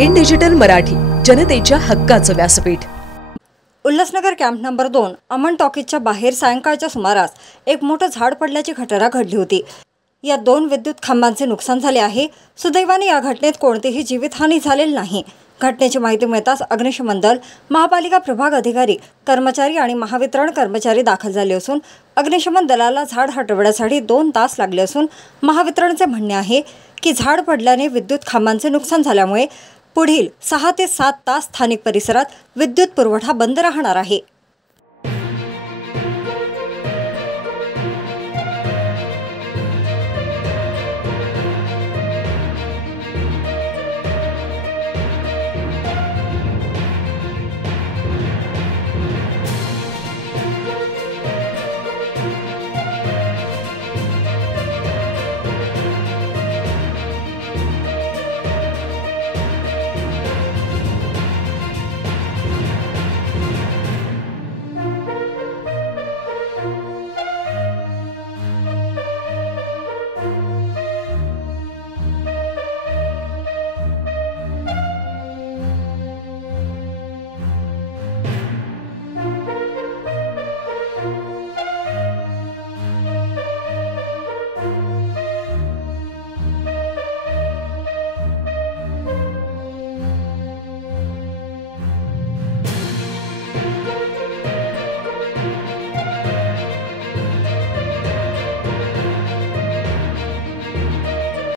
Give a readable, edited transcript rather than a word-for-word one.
In digital Marathi, जनतेच्या हक्काचं व्यासपीठ। उल्हासनगर कॅम्प नंबर 2 अमन टॉकीजच्या बाहेर सायंकाळच्या सुमारास एक मोठं झाड पडल्याची घटना घडली होती। या 2 विद्युत खांबांचे नुकसान झाले आहे। सुदैवाने या घटनेत कोणतीही जीवितहानी झालेली नाही। घटनेची माहिती मिळताच अग्निशमन दल, महापालिका प्रभाग अधिकारी, कर्मचारी आणि महावितरण कर्मचारी दाखल झाले असून अग्निशमन दलाला झाड हटवण्यासाठी 2 तास लागले असून महावितरणचे म्हणणे आहे की झाड पडल्याने विद्युत खांबांचे नुकसान झाल्यामुळे पुढील 6 ते 7 तास स्थानिक परिसरात विद्युत पुरवठा बंद राहणार आहे।